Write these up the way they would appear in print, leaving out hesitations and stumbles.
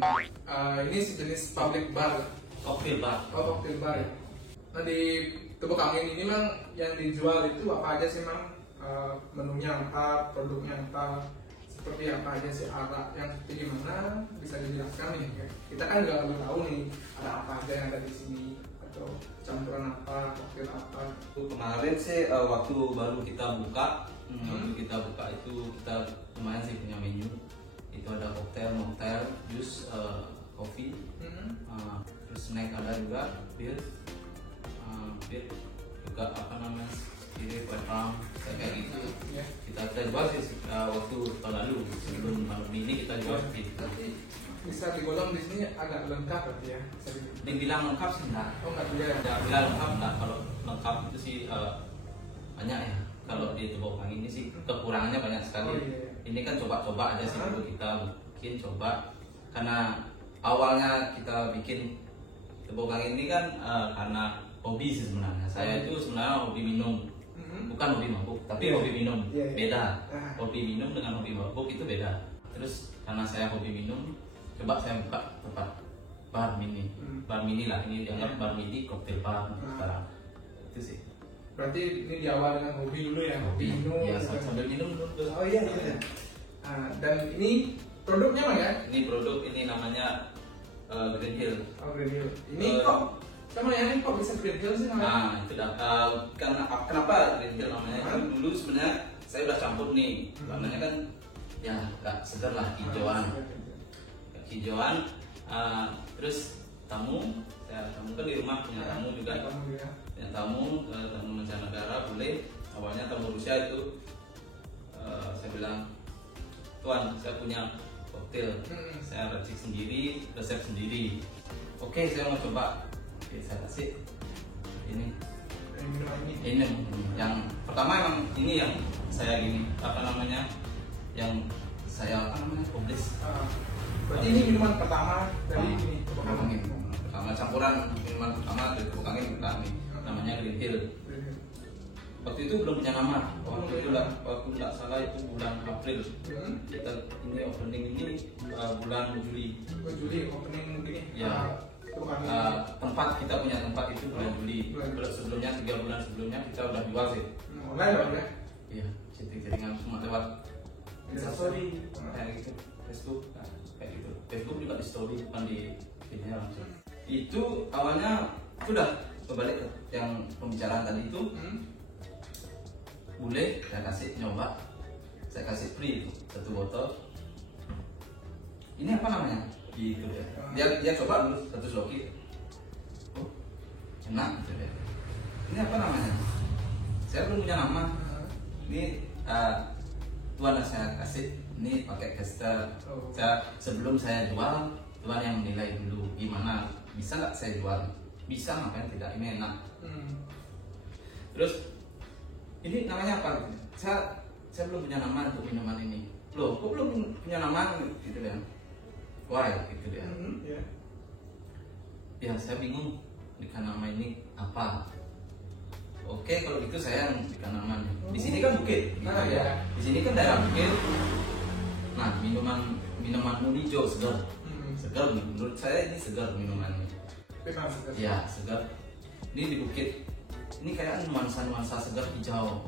Ini sejenis public bar. Cocktail bar. Oh, cocktail bar ya. Nah di Tebuk Angin ini mang yang dijual itu apa aja sih mang? Menunya apa, produknya apa, seperti apa aja sih, arak yang seperti gimana, bisa dijelaskan nih? Kita kan nggak perlu tahu nih ada apa aja yang ada di sini atau campuran apa, koktail apa. Kemarin sih waktu baru kita buka, waktu kita buka itu kita lumayan sih punya menu. Itu ada koktail, mocktail, jus, kopi, terus snack ada juga, bir juga apa namanya, kiri, ram, kayak gitu. Kita jual sih waktu tahun lalu sebelum pandemi ini kita jual gitu. Tapi bisa digolong di sini agak lengkap berarti ya? Dibilang lengkap sih enggak? Oh enggak juga ya? Ya, bilang lengkap enggak. Kalau lengkap itu sih banyak ya. Kalau di Tebuk Angin ini sih kekurangannya banyak sekali. Oh, iya. Ini kan coba-coba aja sih dulu kita bikin coba. Karena awalnya kita bikin Tebuk Angin ini kan karena hobi sih sebenarnya. Saya itu sebenarnya hobi minum. Bukan hobi mabuk, tapi hobi minum. Beda. Hobi minum dengan hobi mabuk itu beda. Terus karena saya hobi minum, coba saya buka tempat bar mini. Bar mini lah, ini dianggap bar mini cocktail bar sekarang. Itu sih. Berarti ini di awal dengan hobi dulu ya, hobi minum. Iya, sambil minum dulu. Oh iya, iya. Dan ini produknya apa ya? Ini produk, ini namanya Green Hill. Oh, Green Hill. Ini kok sama yang ini kok bisa Green Hill sih namanya? Nah, itu kenapa Green Hill namanya? Itu dulu sebenarnya saya udah campur nih. Warnanya kan ya agak segar lah, hijauan. Hijauan. Terus tamu kan di rumah punya tamu juga. Punya tamu mancanegara boleh. Awalnya tamu Rusia itu saya bilang, Tuan, saya punya koktail, saya racik sendiri, resep sendiri. Oke, saya mau coba. Oke, saya kasih ini yang pertama emang ini yang saya gini yang saya publish. Berarti ini minuman pertama dari ini Tebuk Angin. Pertama campuran minuman pertama dari Tebuk Angin namanya Green Hill. Waktu itu belum punya nama. Waktu nggak salah itu bulan April. Kita ini opening ini bulan Juli. Juli opening ini. Ya. Tempat kita punya tempat itu bulan Juli. Sebelumnya 3 bulan sebelumnya kita udah jual sih. Online ya? Iya, chatting-chattingan semua lewat Instastory, kayak gitu, Facebook, kayak gitu. Facebook juga di story, bukan di videonya langsung. Itu awalnya sudah kembali ke yang pembicaraan tadi itu. Boleh saya kasih nyoba, saya kasih free itu 1 botol. Ini apa namanya? Gitu ya. Dia coba dulu 1 sloki. Oh, enak gitu ya. Ini apa namanya? Saya belum punya nama. Ini Tuan saya kasih. Ini pakai tester. Sebelum saya jual, Tuan yang menilai dulu gimana. Bisa nggak saya jual? Bisa, makanya tidak. Ini enak. Terus ini namanya apa? Saya belum punya nama untuk minuman ini. Loh, kok belum punya nama gitu ya? Why gitu ya? Ya saya bingung berikan nama ini apa. Oke, kalau gitu saya yang berikan namanya. Di sini kan bukit, gitu ya. Di sini kan daerah bukit. Nah, minuman hijau segar. Segar menurut saya ini segar minumannya. Ya, segar. Ini di bukit. Ini kayak nuansa segar hijau.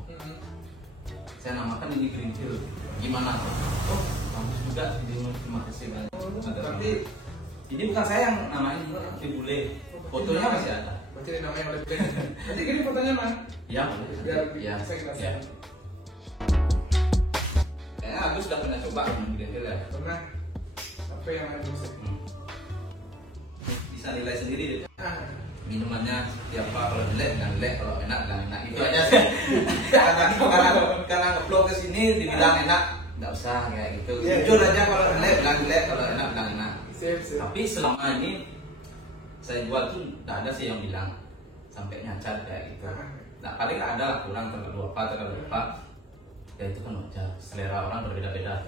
Saya namakan ini Green Hill. Gimana? Oh, bagus juga. Terima kasih banyak. Tapi ini bukan saya yang namain, ini Bule. Fotonya masih ada. Berarti ini namanya oleh Bule. Nanti gini fotonya mang. Ya, biar ya. saya jelaskan. Kayaknya Agus sudah pernah coba Green Hill ya. Pernah. Apa yang ada bisa? Bisa nilai sendiri deh. Minumannya seperti apa, kalau jelek jangan jelek, kalau enak jangan enak, itu aja sih. karena ngeblok ke sini dibilang enak, nggak usah kayak gitu. Jujur aja, kalau jelek, kalau enak bilang enak. Tapi selama ini saya jual tuh nggak ada sih yang bilang sampai nyacat kayak gitu. Nah paling ada lah kurang terlalu apa. Ya itu kan wajar, selera orang berbeda-beda.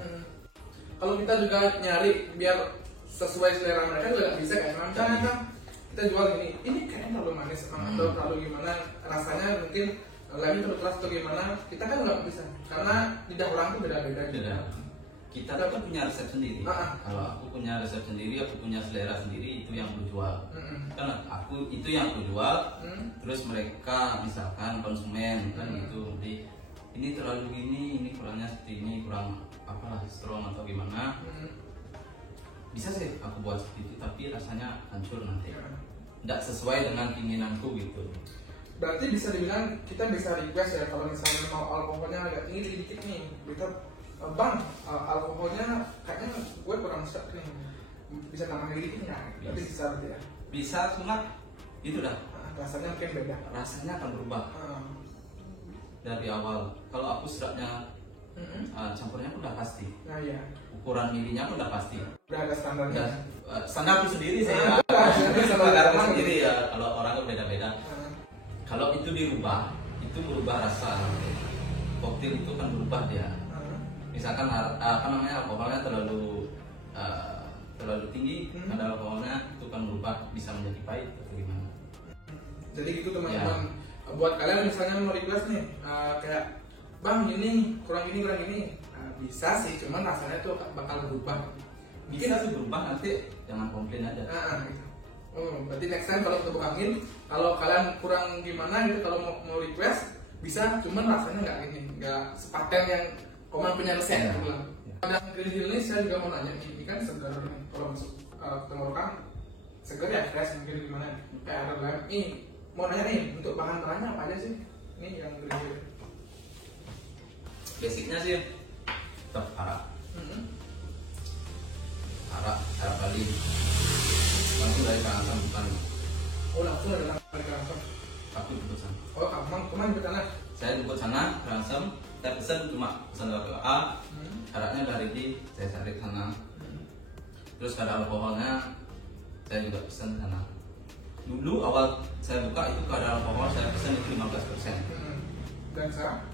Kalau kita juga nyari biar sesuai selera mereka juga bisa kayak kan kita jual ini kayaknya terlalu manis atau terlalu gimana rasanya, mungkin lagi terlalu keras atau gimana, kita kan nggak bisa karena lidah orang tuh beda-beda gitu. kita kan punya resep sendiri. Kalau aku punya resep sendiri, aku punya selera sendiri, itu yang aku jual. Kan aku itu yang aku jual. Terus mereka misalkan konsumen kan gitu, jadi ini terlalu gini, ini kurangnya seperti ini, kurang apalah strong atau gimana. Bisa sih aku buat seperti itu, tapi rasanya hancur nanti. Tidak sesuai dengan keinginanku gitu. Berarti bisa dibilang kita bisa request ya, kalau misalnya mau alkoholnya agak tinggi dikit nih, kita bang, alkoholnya kayaknya gue kurang suka nih, bisa tambahin dikit nggak? Tapi bisa berarti ya? Bisa, cuma itu dah. Rasanya mungkin beda. Rasanya akan berubah dari awal. Kalau aku seratnya campurnya pun udah pasti. Nah iya. Ukuran milinya pun udah pasti. Udah ada standarnya. Standar aku sendiri sih. Standar aku sendiri ya. Kalau orang kan beda-beda. Kalau itu dirubah, itu berubah rasa. Koktail itu kan berubah dia. Misalkan apa namanya, alkoholnya terlalu tinggi, kadar alkoholnya itu kan berubah, bisa menjadi pahit atau gimana. Jadi gitu teman-teman, buat kalian misalnya mau request nih, kayak bang ini kurang ini, bisa sih, cuman rasanya tuh bakal berubah. Bisa sih berubah, nanti jangan komplain aja. Gitu. Berarti next time kalau ketemu angin, kalau kalian kurang gimana gitu, kalau mau request bisa, cuman rasanya nggak sepaten yang Komang punya resep gitu lah. Ada Green Hill ini saya juga mau nanya, ini kan segar nih, kalau masuk ketemu orang segar ya, fresh mungkin gimana? Kayak ada lem. Ini mau nanya nih, untuk bahan-bahannya apa aja sih? Ini yang Green Hill. Basicnya sih tetap arak. Arak Bali. Langsung dari Karangasem bukan. Oh langsung dari Karangasem. Aku jemput sana. Oh kemana jemput sana? Saya jemput sana Karangasem. Saya pesan dari A, araknya dari D, saya cari sana. Terus kadar alkoholnya saya juga pesan sana. Dulu awal saya buka itu kadar alkohol saya pesan itu 15%. Dan sekarang?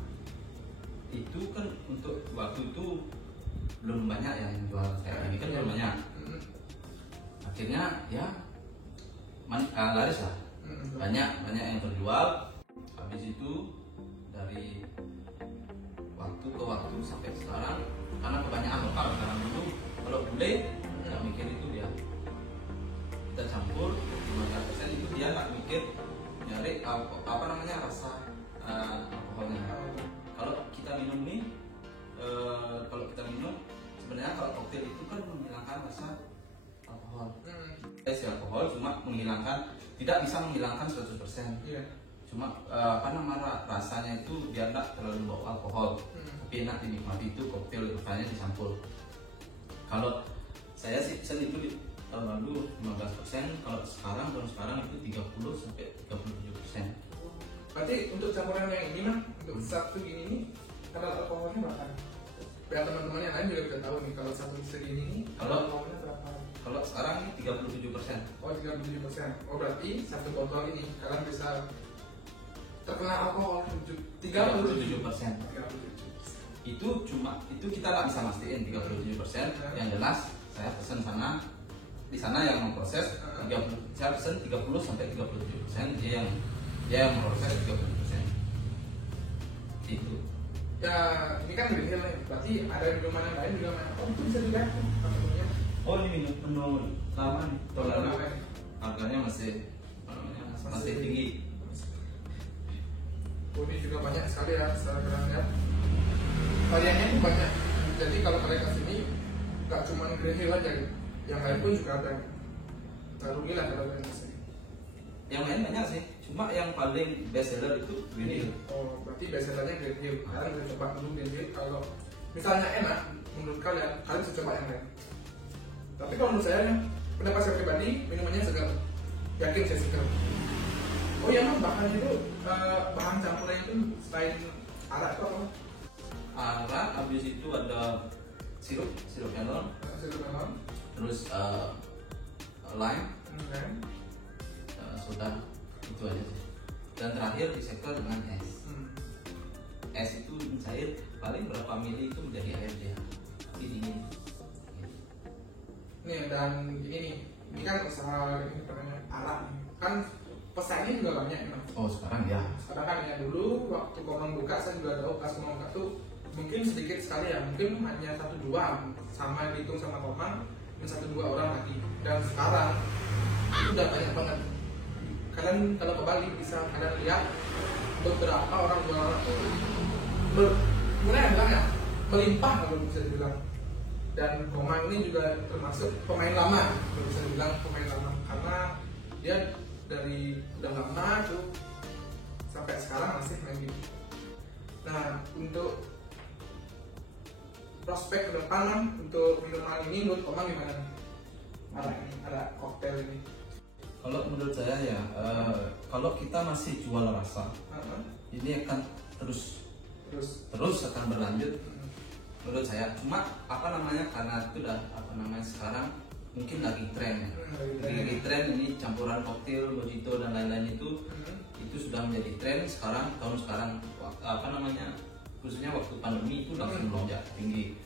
Itu kan untuk waktu itu belum banyak yang jual kayak ini kan belum banyak. Akhirnya ya laris lah. Banyak yang terjual. Habis itu dari waktu ke waktu sampai sekarang, karena kebanyakan lokal sekarang. Dulu kalau gulai nggak mikir itu dia, kita campur 15% itu dia nggak mikir nyari apa namanya rasa alkoholnya. Kalau kita minum nih, sebenarnya kalau koktail itu kan menghilangkan rasa alkohol. Si alkohol cuma menghilangkan, tidak bisa menghilangkan 100%. Cuma rasanya itu biar tidak terlalu bau alkohol, tapi enak dinikmati. Itu koktail rasanya dicampur. Kalau saya sih pesan itu tahun lalu 15%, kalau tahun sekarang itu 30-37%. Berarti untuk campuran yang ini mah, untuk satu gini ini kadar alkoholnya berapa? Biar teman-teman yang lain juga bisa tahu nih, kalau satu segini ini kadar alkoholnya berapa? Kalau sekarang ini 37%. Oh 37%. Oh berarti satu botol ini kalian bisa terkena alkohol 37%. Itu kita nggak bisa mastiin 37%. Yang jelas saya pesan sana, di sana yang memproses 30, saya pesan 30-37%, dia yang memproses 30%. Itu. Ya ini kan Green Hill nih, berarti ada minuman yang lain juga mana? Oh itu bisa juga namanya. Oh ini menu lama nih. Harganya masih tinggi. Oh ini juga banyak sekali ya, secara ya. Variannya itu banyak. Jadi kalau kalian kesini nggak cuma Green Hill aja, yang lain pun juga ada. Nggak rugi lah kalau kalian kesini. Yang lain banyak sih, cuma yang paling best seller itu Green Hill. Oh berarti best sellernya Green Hill. Kalian bisa coba dulu Green Hill. Kalau misalnya enak menurut kalian bisa coba yang lain. Tapi kalau menurut saya, pendapat saya pribadi, minumannya segar. Yakin saya segar. Oh iya mas, bahan itu bahan campurannya itu selain arak itu apa? Arak, habis itu ada sirup melon, terus lime, soda, itu aja sih. Dan terakhir disetel dengan es. Es itu mencair, paling berapa mili itu menjadi air dia, tapi dingin. Nih dan ini kan usaha ini namanya arak nih. Kan pesaingnya juga banyak nih mas. Oh sekarang ya. Sekarang kan ya, dulu waktu Komang buka saya juga tahu pas Komang buka tuh mungkin sedikit sekali ya, mungkin hanya 1-2 sama dihitung sama Komang, 1-2 orang lagi. Dan sekarang itu udah banyak banget. Kalian kalau ke Bali bisa kalian lihat beberapa orang jualan itu melimpah kalau bisa dibilang. Dan Komang ini juga termasuk pemain lama, kalau bisa dibilang pemain lama, karena dia dari udah lama tuh sampai sekarang masih main gitu. Nah, untuk prospek ke depan untuk minuman ini menurut Komang gimana? Ada koktail ini. Kalau menurut saya ya, kalau kita masih jual rasa, ini akan terus akan berlanjut. Menurut saya, cuma karena itu udah sekarang mungkin lagi tren, lagi tren ini campuran koktail, mojito dan lain-lain itu sudah menjadi tren sekarang, tahun sekarang khususnya waktu pandemi itu langsung melonjak tinggi.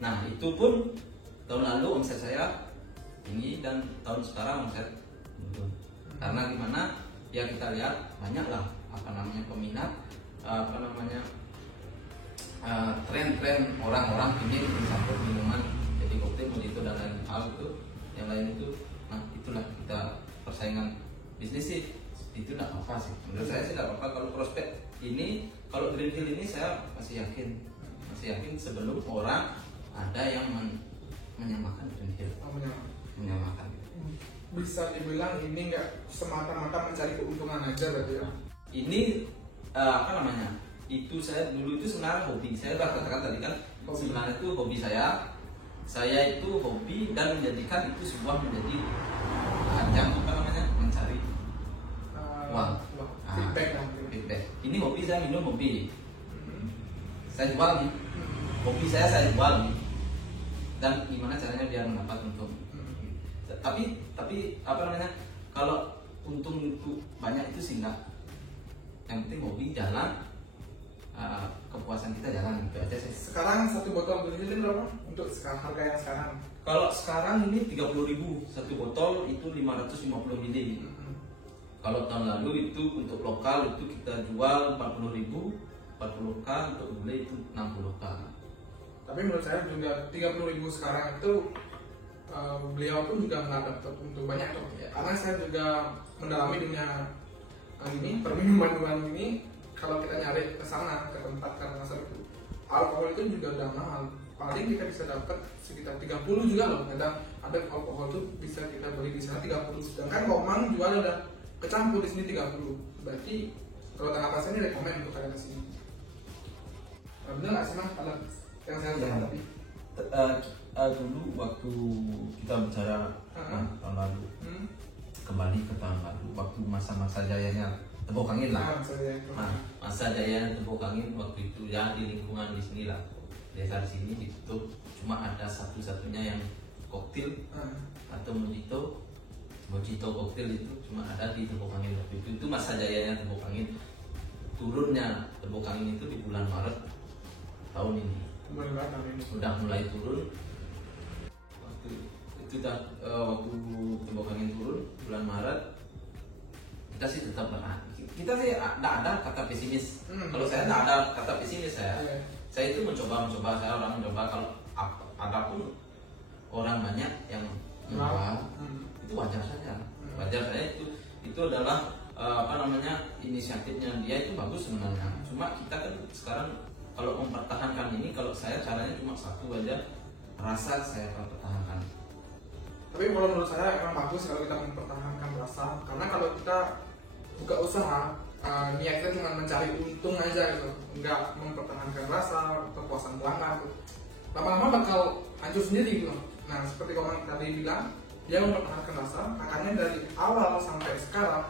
Nah, itu pun tahun lalu omset saya tinggi dan tahun sekarang omset menurun. Karena gimana? Ya kita lihat banyaklah peminat, tren-tren orang-orang ingin mencampur minuman jadi koktail, mojito dan lain hal itu, yang lain itu. Nah, itulah kita persaingan bisnis sih. Itu tidak apa-apa sih. Menurut saya sih tidak apa-apa kalau prospek ini, kalau Green Hill ini saya masih yakin sebelum orang ada yang menyamakan Green Hill. Menyamakan. Bisa dibilang ini nggak semata-mata mencari keuntungan aja berarti ya? Ini itu saya dulu itu sebenarnya hobi. Saya udah katakan tadi kan, sebenarnya itu hobi saya. Saya itu hobi dan menjadikan itu sebuah menjadi ajang mencari uang. Feedback. Ini hobi, saya minum hobi. Saya jual nih. Hobi saya jual nih. Dan gimana caranya biar mendapat untung. Tapi kalau untung itu banyak itu sih enggak. Yang penting hobi jalan, kepuasan kita jalan, gitu aja sih. Sekarang satu botol Green Hill berapa untuk harga yang sekarang? Kalau sekarang ini 30.000 satu botol, itu 550 ml. Kalau tahun lalu itu untuk lokal itu kita jual 40.000, 40k, untuk beli itu 60k. Tapi menurut saya juga 30.000 sekarang itu beliau pun juga nggak dapat untung banyak tuh. Ya. Karena saya juga mendalami dunia ini, perminuman ini. Kalau kita nyari ke sana, ke tempat karena itu alkohol itu juga udah mahal. Paling kita bisa dapat sekitar 30 juga loh. Kadang ada alkohol itu bisa kita beli di sana 30. Sedangkan Komang jual ada kecampur di sini 30. Berarti kalau tengah pasar ini rekomend untuk kalian kesini. Bener nggak sih Mas? Kalau yang saya lihat tadi. Dulu waktu kita bicara tahun lalu, kembali ke tahun lalu, waktu masa-masa jayanya Tepuk Angin lah. Masa jaya Tepuk Angin waktu itu ya di lingkungan di sini lah, desa di sini ditutup, cuma ada satu-satunya yang koktail atau mojito koktail itu cuma ada di Tepuk Angin waktu itu. Itu masa jayanya Tepuk Angin. Turunnya Tepuk Angin itu di bulan Maret tahun ini. Udah mulai turun. Waktu itu waktu Tepuk Angin turun bulan Maret, kita sih tetap kita sih tidak ada kata pesimis. Kalau saya tidak ada kata pesimis. Saya itu mencoba, saya orang mencoba. Kalau apapun orang banyak yang menjual, itu wajar saja. Wajar saya itu adalah inisiatifnya dia itu bagus sebenarnya. Cuma kita kan sekarang kalau mempertahankan ini, kalau saya caranya cuma satu aja, rasa saya pertahankan. Tapi kalau menurut saya memang bagus kalau kita mempertahankan rasa, karena kalau kita buka usaha niatnya cuma mencari untung aja gitu, nggak mempertahankan rasa, kepuasan pelanggan tuh, lama-lama bakal hancur sendiri gitu. Nah seperti Komang tadi bilang, dia mempertahankan rasa, makanya dari awal sampai sekarang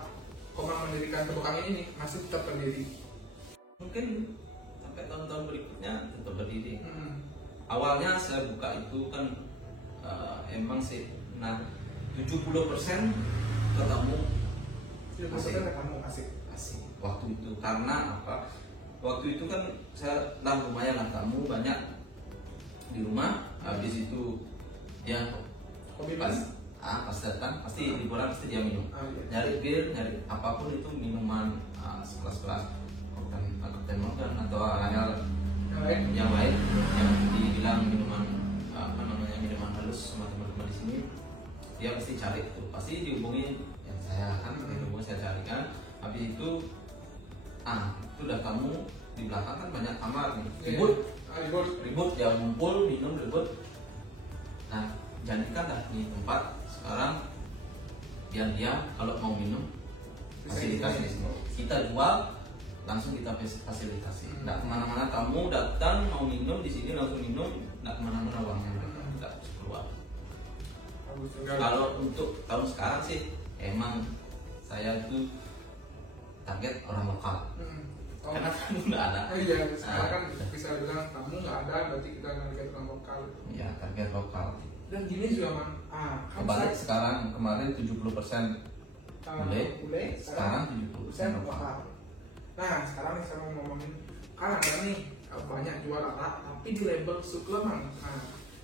Komang mendirikan Tepuk Angin ini masih tetap berdiri. Mungkin sampai tahun-tahun berikutnya tetap berdiri. Awalnya saya buka itu kan emang sih, 70% ketemu asik waktu itu. Karena apa? Waktu itu kan saya lumayan lah tamu banyak di rumah. Habis itu ya pas datang pasti liburan pasti dia minum, nyari bir, nyari apapun itu minuman sekelas-kelas koktail atau hal-hal yang lain yang dibilang minuman minuman halus sama teman-teman di sini, dia pasti cari tuh, pasti dihubungin yang saya kan, dihubungin saya carikan. Habis itu itu udah kamu di belakang kan banyak kamar nih, ribut ya, ngumpul minum ribut. Nah, jadikan dah di tempat sekarang biar dia kalau mau minum fasilitasi kita jual, langsung kita fasilitasi. Nggak kemana-mana, kamu datang mau minum di sini langsung minum, nggak kemana-mana uangnya nggak keluar. Kalau untuk tahun sekarang sih emang saya itu target orang lokal. Karena kamu nggak ada. Iya, sekarang kan bisa bilang kamu nggak ada, berarti kita target orang lokal. Iya, target lokal. Dan gini juga man, kebalik sekarang, kemarin 70% bule, sekarang 70% lokal. Nah, sekarang nih saya mau ngomongin, kan ada nih banyak jual arak tapi di label suplemen. Nah,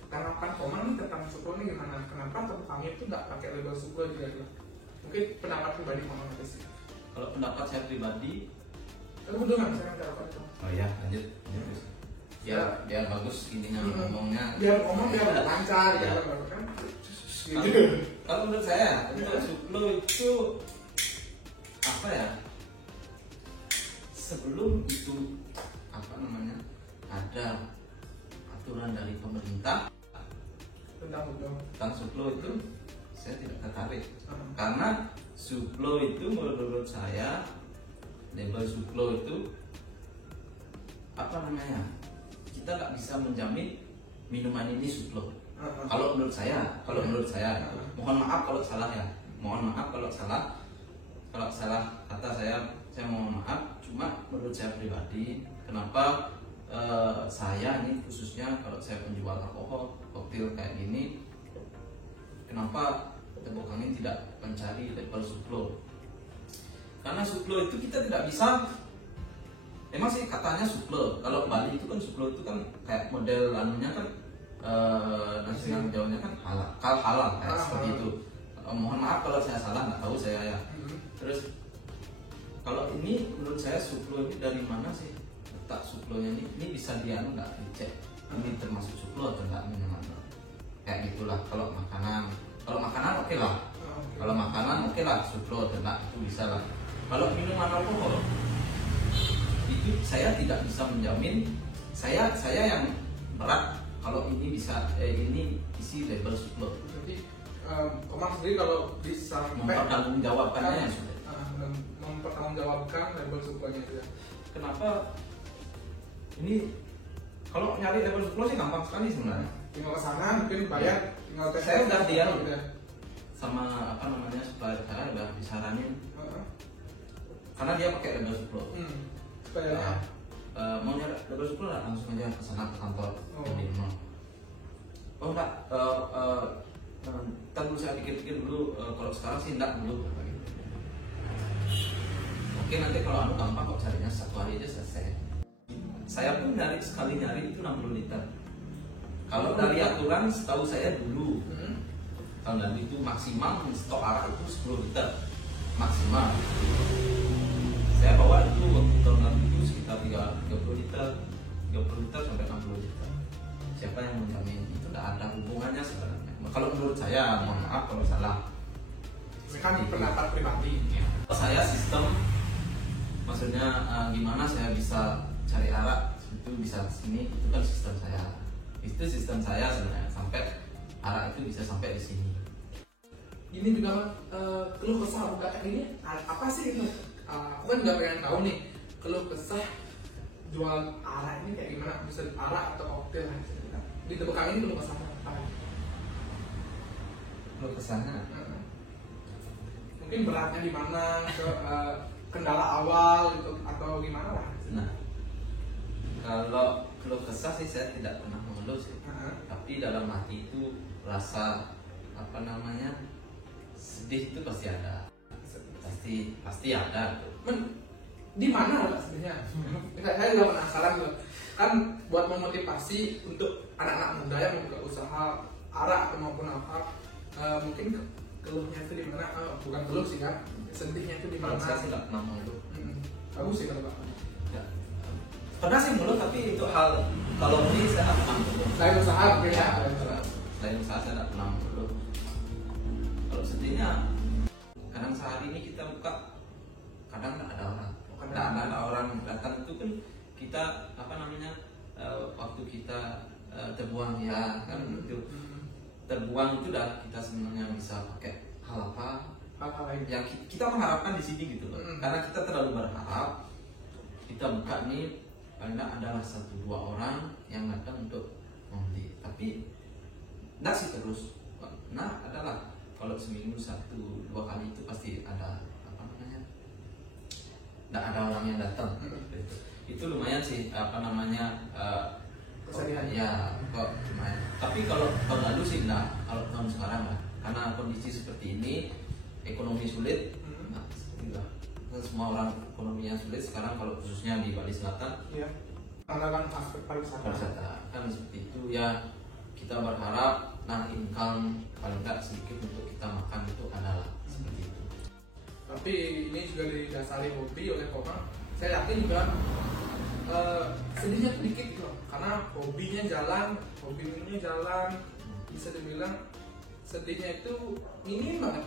tanggapan Komang nih tentang suplemen gimana? Kenapa kami itu nggak pakai label suplemen juga? Mungkin pendapat pribadi Komang apa sih? Kalau pendapat saya pribadi, betul nggak saya pendapat itu? Oh ya, lanjut. Biar bagus ininya ngomongnya. Biar ngomong biar lancar ya. Kan? Kalau menurut saya untuk suplo itu apa ya? Sebelum itu ada aturan dari pemerintah tentang suplo itu, saya tidak tertarik. Karena suplo itu menurut saya, label suplo itu kita nggak bisa menjamin minuman ini suplo. Kalau menurut saya, mohon maaf kalau salah ya, kalau salah kata saya mohon maaf. Cuma menurut saya pribadi, kenapa saya ini khususnya kalau saya penjual alkohol, koktail kayak gini, kenapa Tepuk Angin tidak mencari label suplo? Karena suplo itu kita tidak bisa. Emang sih katanya suplo. Kalau Bali itu kan suplo itu kan kayak model anunya kan nasi Jawanya kan halal kayak seperti itu. Mohon maaf kalau saya salah, nggak tahu saya ya. Terus kalau ini menurut saya suplo ini dari mana sih? Letak suplonya ini bisa dianu nggak dicek? Ini termasuk suplo atau enggak minuman? Kayak gitulah. Kalau makanan oke lah. Kalau makanan oke lah, suplo atau enggak itu bisa lah. Kalau minuman alkohol itu saya tidak bisa menjamin. Saya yang berat kalau ini bisa ini isi label suplo. Jadi Komang sendiri kalau bisa mempertanggungjawabkannya ya sudah. Mempertanggungjawabkan label suplonya itu ya. Kenapa ini kalau nyari label suplo sih gampang sekali sebenarnya. Tinggal ke sana mungkin bayar, tinggal ke saya udah dia gitu ya. Sama supplier saya udah disaranin. Karena dia pakai label suplo. Mau nyari label suplo lah, langsung aja ke sana ke kantor di mall. Oh enggak, ntar dulu saya pikir-pikir dulu. Kalau sekarang sih enggak dulu. Oke, nanti kalau gampang kok carinya, satu hari aja selesai. Saya pun sekali nyari itu 60 liter. Kalau dari aturan setahu saya dulu tahun lalu itu maksimal stok arak itu 10 liter maksimal. Saya bawa itu waktu tahun lalu itu sekitar 30 liter sampai 60 liter. Siapa yang menjamin? Itu tidak ada hubungannya sebenarnya. Kalau menurut saya, mohon maaf kalau salah. Ini kan pendapat pribadi. Ya. Saya sistem, maksudnya gimana saya bisa cari arak itu bisa sini, itu kan sistem saya. Itu sistem saya sebenarnya, sampai arak itu bisa sampai di sini. Ini juga keluh kesah buka ini apa sih itu? Aku kan juga pengen tahu nih keluh kesah jual arak ini kayak gimana? Bisa arak atau koktail di Tepuk Angin ini keluh kesahnya apa? Keluh kesahnya? Mungkin beratnya di mana? Kendala awal gitu atau gimana lah? Nah, kalau keluh kesah sih saya tidak pernah mengeluh sih. Tapi dalam hati itu rasa sedih itu pasti ada. Pasti ada. Di mana lah sebenarnya? Saya juga penasaran loh. Kan buat memotivasi untuk anak-anak muda yang membuka usaha arak atau maupun apa, mungkin keluhnya itu di mana? Bukan keluh sih kan, sedihnya itu di mana? Saya sih nggak pernah mengeluh. Bagus sih kalau Pak. Ya. Pernah sih mulut, tapi itu hal kalau ini saya pernah mulut. Lain usaha mungkin ya. Lain usaha saya tidak pernah mulut. Kalau sedihnya kadang sehari ini kita buka, kadang nggak ada orang. Kadang ada orang datang itu kan kita apa namanya waktu kita terbuang ya kan itu terbuang itu dah kita sebenarnya bisa pakai hal apa hal-hal lain yang kita mengharapkan di sini gitu loh. Karena kita terlalu berharap kita buka nih paling nggak adalah 1-2 orang yang datang untuk membeli, tapi nggak sih terus. Nah adalah kalau seminggu 1-2 kali itu pasti ada apa namanya nggak ada orang yang datang. Itu lumayan sih apa namanya kesedihan ya kok lumayan. Tapi kalau tahun lalu sih enggak, kalau tahun sekarang lah karena kondisi seperti ini ekonomi sulit. Nah, itulah semua orang ekonominya sulit sekarang, kalau khususnya di Bali Selatan ya, karena kan aspek pariwisata kan seperti itu ya. Kita berharap nah income paling nggak sedikit untuk kita makan itu adalah seperti itu. Tapi ini juga didasari hobi oleh Komang. Saya yakin juga sedihnya sedikit gitu loh, karena hobinya jalan, bisa dibilang sedihnya itu minim banget.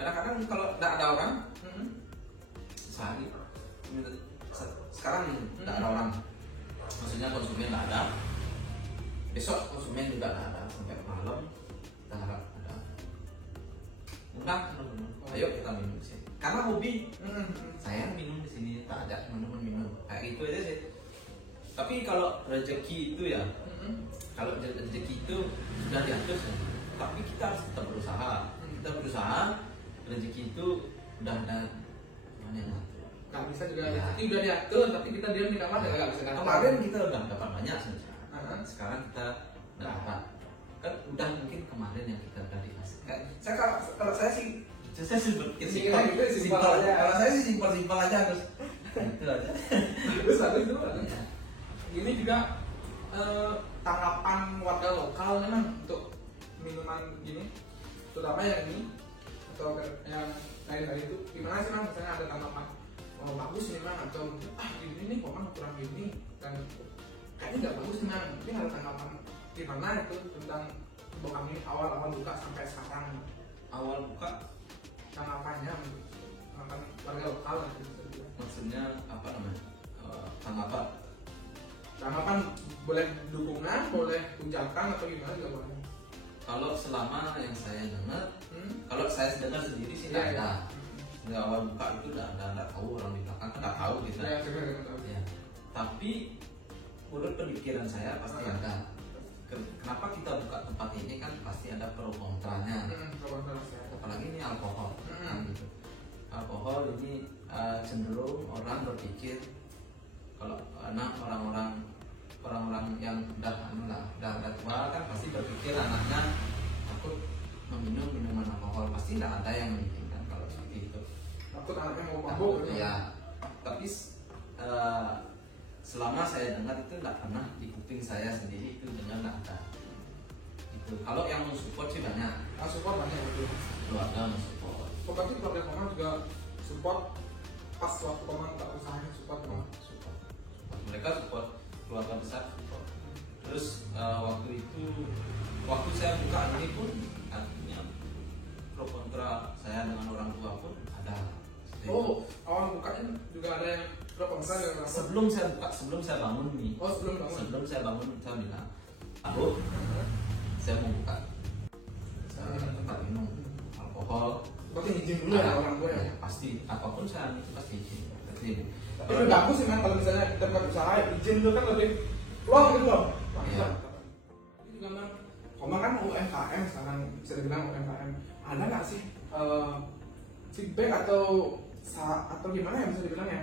Kadang-kadang kalau tidak ada orang sehari sekarang tidak ada orang, maksudnya konsumen tidak ada, besok konsumen juga tidak ada, sampai malam kita harap ada. Enggak, ayo kita minum sih karena hobi. Saya minum di sini, tak ada teman-teman minum kayak gitu aja sih. Tapi kalau rezeki itu ya kalau rezeki itu sudah diatur sih, tapi kita harus tetap berusaha. Rezeki itu udah ada mana yang ngatur. Nggak bisa juga ya. Rezeki udah diatur, tapi kita diam di kamar nggak bisa. Kemarin kita udah dapat banyak saja. Sekarang kita nggak dapat. Kan udah mungkin kemarin yang kita udah dikasih. Saya kalau saya sih berpikir simpel aja. Kalau saya sih simpel aja terus itu aja. Terus itu aja. Ini juga tanggapan warga lokal memang untuk minuman gini, terutama yang ini atau yang lain dari itu gimana sih, Mang? Misalnya ada tanggapan bagus nih, Mang, atau ini nih kok Mang kurang gini dan kayaknya nggak bagus nih, Mang. Mungkin ada tanggapan gimana itu tentang kami awal buka sampai sekarang? Awal buka tanggapannya tanggapan warga lokal lah gitu. Maksudnya apa namanya? Tanggapan boleh dukungan, boleh ujakan atau gimana juga boleh. Kalau selama yang saya dengar, kalau saya dengar sendiri sih tidak ada. Nggak awal buka itu nggak tahu, orang di belakang kan nggak tahu gitu. Ya. Tapi menurut pemikiran saya pasti ada. Kenapa kita buka tempat ini kan pasti ada pro kontranya. Apalagi ini alkohol. Gitu. Alkohol ini cenderung orang berpikir kalau orang-orang yang udah tua kan pasti berpikir anaknya takut meminum minuman alkohol, pasti tidak ada yang menginginkan kalau seperti itu. Takut anaknya mau mabuk gitu. Ya, tapi selama saya dengar itu tidak pernah di kuping saya sendiri itu dengar tidak ada. Itu kalau yang mensupport sih banyak. Support banyak itu. Keluarga mensupport. Berarti keluarga Komang juga support pas waktu Komang tak usahanya support. Mereka support, keluarga besar support. Terus waktu saya buka ini pun artinya pro kontra saya dengan orang tua pun ada. Awal bukanya juga ada yang pro kontra dengan orang tua. Sebelum saya bangun nih. Sebelum saya bangun saya bilang, saya mau buka tempat minum alkohol. Berarti izin dulu ya orang tua ya. Pasti apapun saya itu pasti izin. Tapi bagus sih, Mang, kalau misalnya kita buka usaha izin itu kan lebih long gitu loh. Ini juga, Mang, Komang kan UMKM sekarang, bisa dibilang UMKM. Ada nggak sih feedback atau gimana ya bisa dibilang ya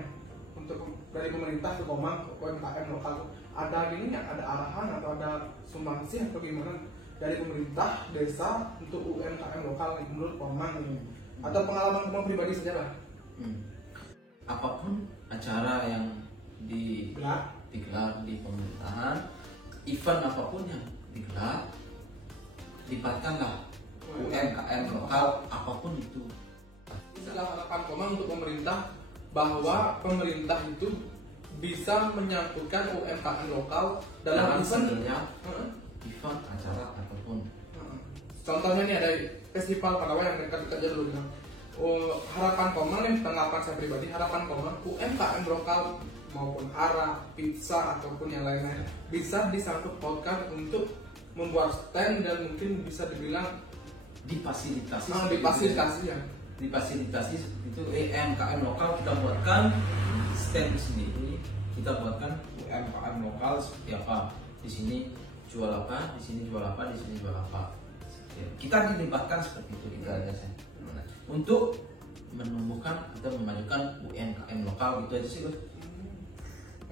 untuk dari pemerintah ke Komang, ke UMKM lokal, ada gini nggak, ada arahan atau ada sumbangsi atau gimana dari pemerintah desa untuk UMKM lokal menurut Komang ini, atau pengalaman Komang pribadi saja lah? Apapun acara yang digelar di pemerintahan, event apapun yang digelar, libatkanlah UMKM lokal apapun itu. Inilah harapan Komang untuk pemerintah, bahwa pemerintah itu bisa menyatukan UMKM lokal dalam sebenarnya event acara ataupun contohnya nih ada festival Palawan yang mereka kerja dulu bilang harapan Komang nih, tanggapan saya pribadi, harapan Komang UMKM lokal maupun arah, pizza ataupun yang lain-lain bisa disangkut pautkan untuk membuat stand dan mungkin bisa dibilang difasilitasi ya. Difasilitasi itu UMKM lokal kita buatkan stand sendiri, kita buatkan UMKM lokal seperti apa, di sini jual apa, di sini jual apa, di sini jual apa. Kita dilibatkan seperti itu kita untuk menumbuhkan atau memajukan UMKM lokal gitu aja sih Gus.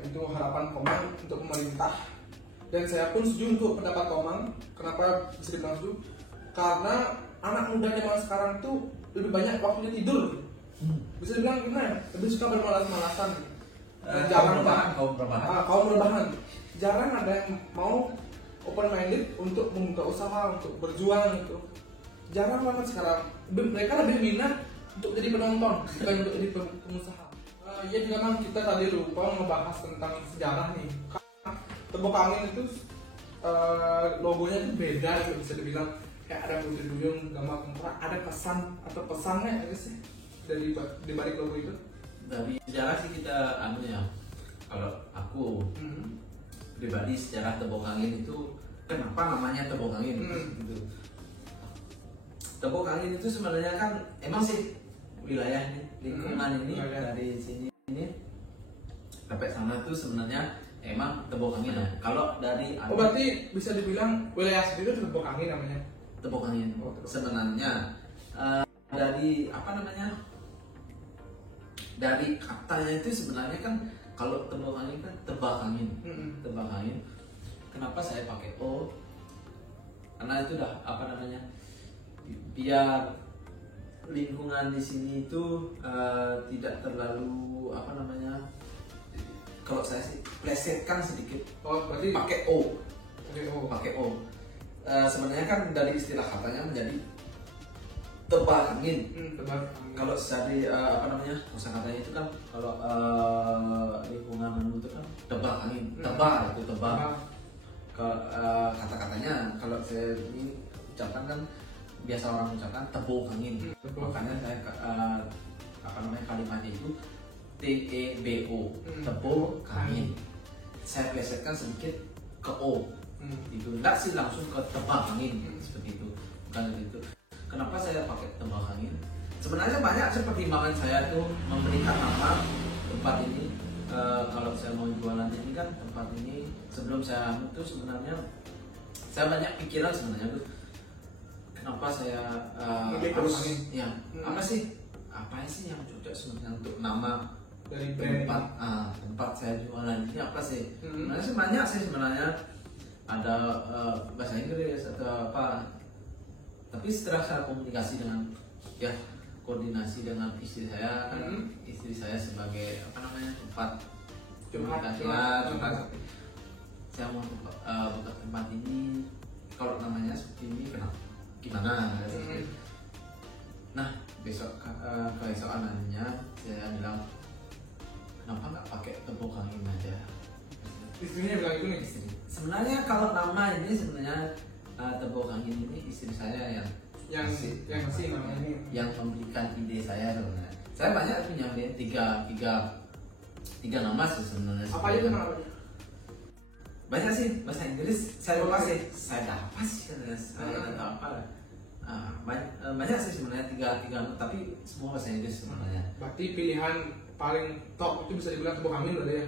Itu harapan Komang untuk pemerintah dan saya pun setuju untuk pendapat Komang. Kenapa bisa dibilang setuju? Karena anak muda zaman sekarang tuh lebih banyak waktunya tidur. Bisa dibilang gimana? Lebih suka bermalas-malasan. Kaum rebahan. Jarang ada yang mau open minded untuk membuka usaha, untuk berjuang gitu. Jarang banget sekarang. Mereka lebih minat untuk jadi penonton, bukan untuk jadi pengusaha. Ya juga memang kita tadi lupa ngebahas tentang sejarah nih. Tembok Angin itu logonya itu beda gitu, bisa dibilang kayak ada putri duyung, gambar tentara, ada pesan atau pesannya apa sih dari di balik logo itu? Dari sejarah sih kita kalau aku pribadi sejarah Tembok Angin itu kenapa namanya Tembok Angin gitu. Tembok Angin itu sebenarnya kan emang sih wilayahnya lingkungan ini dari sini ini sampai sana tuh sebenarnya emang Tembok Angin. Kalau dari berarti bisa dibilang wilayah sendiri itu Tembok Angin namanya. Tembok Angin. Sebenarnya dari apa namanya? Dari katanya itu sebenarnya kan kalau Tembok Angin kan tebak angin. Tebak angin. Kenapa saya pakai O? Karena itu dah apa namanya? Biar lingkungan di sini itu tidak terlalu apa namanya? Kalau saya sih plesetkan sedikit. Berarti pakai O. Pakai O. Sebenarnya kan dari istilah katanya menjadi tebak angin. Kalau dari apa namanya kosakatanya itu kan kalau lingkungan itu kan tebak angin, tebak itu tebak. Kata-katanya kalau saya ini ucapkan kan biasa orang ucapkan tebok angin. Makanya saya apa namanya kalimatnya itu TEBO, tebok angin. Saya plesetkan sedikit ke O. Itu enggak sih langsung ke tebak angin seperti itu, bukan gitu. Kenapa saya pakai tebak angin? Sebenarnya banyak pertimbangan saya tuh memberikan nama tempat ini. Kalau saya mau jualan ini kan tempat ini sebelum saya tuh sebenarnya saya banyak pikiran sebenarnya tuh. Kenapa saya harus ya apa sih yang cocok sebenarnya untuk nama dari tempat saya jualan ini apa sih? Sebenarnya sih banyak sih sebenarnya. Ada bahasa Inggris atau apa, tapi setelah saya komunikasi dengan koordinasi dengan istri saya kan istri saya sebagai apa namanya tempat komunikasi saya mau buka tempat ini kalau namanya seperti ini gimana nah keesokan harinya saya bilang kenapa nggak pakai Tembok Angin aja. Istrinya bilang itu nih. Sebenarnya kalau nama ini sebenarnya Tembok Angin ini istri saya yang memberikan ide saya sebenarnya. Saya banyak punya tiga nama sih sebenarnya. Apa aja namanya? Banyak sih bahasa Inggris. Saya lupa sih. Saya apa sih katanya? Saya nggak apa lah. Banyak sih sebenarnya tiga tapi semua bahasa Inggris sebenarnya. Berarti pilihan paling top itu bisa dibilang Tembok Angin berarti ya?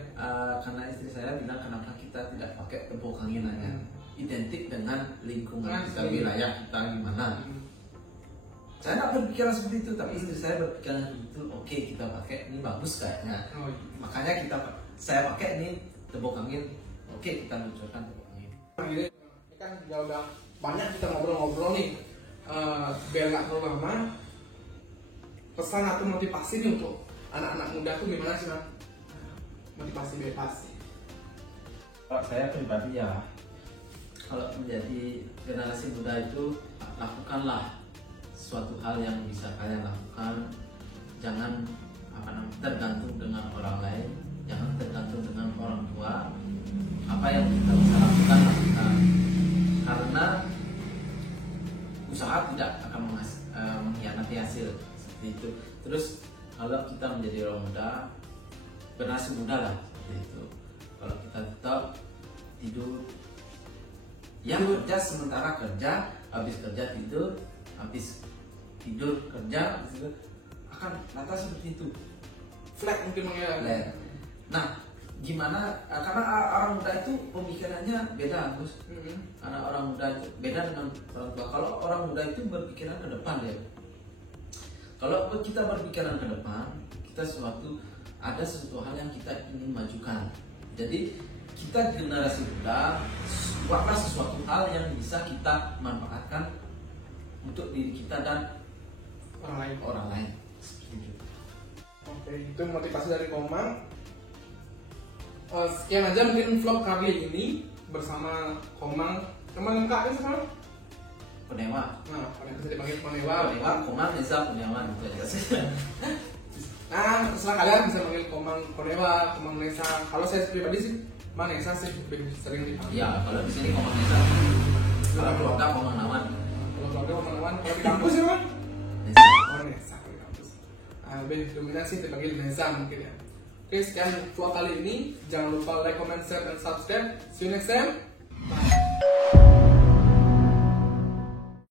Karena istri saya bilang kenapa kita tidak pakai Tembok Angin aja, identik dengan lingkungan kita, wilayah kita gimana. Saya nggak berpikiran seperti itu, tapi istri saya berpikiran itu oke, kita pakai ini bagus kayaknya. Makanya saya pakai ini Tembok Angin, oke, kita munculkan Tembok Angin. Ini kan udah banyak kita ngobrol-ngobrol nih, biar nggak terlalu lama. Pesan atau motivasi nih untuk anak-anak muda tuh gimana sih Bang? Motivasi bebas. Kalau saya pribadi kalau menjadi generasi muda itu lakukanlah suatu hal yang bisa kalian lakukan. Jangan tergantung dengan orang lain, jangan tergantung nanti hasil seperti itu. Terus kalau kita menjadi orang muda, generasi muda lah seperti itu. Kalau kita tetap tidur, yang kerja sementara kerja, habis kerja tidur, habis tidur kerja, habis itu akan rata seperti itu. Flat mungkin ya. Flat. Nah, gimana? Karena orang muda itu pemikirannya beda, Gus. Karena orang muda itu beda dengan orang tua. Kalau orang muda itu berpikiran ke depan ya. Kalau kita berpikiran ke depan, kita ada sesuatu hal yang kita ingin majukan. Jadi kita generasi muda buatlah sesuatu hal yang bisa kita manfaatkan untuk diri kita dan orang lain. Oke, itu motivasi dari Komang. Sekian aja mungkin vlog kali ini bersama Komang. Teman lengkapnya sekarang? Penewa. Nah, kalian bisa dipanggil Penewa. Komang, Neza, Penewa gitu aja. Nah, terserah kalian bisa panggil Komang Penewa, Komang Neza. Kalau saya pribadi sih, Mang Neza sih lebih sering dipanggil. Ya, kalau di sini Komang Neza. Kalau keluarga Komang Nawan. Kalau keluarga Komang Nawan, kalau di kampus ya Bang? Neza. Oh Neza kalau di kampus. Lebih dominan sih dipanggil Neza mungkin ya. Oke, sekian vlog kali ini. Jangan lupa like, comment, share, dan subscribe. See you next time. Bye.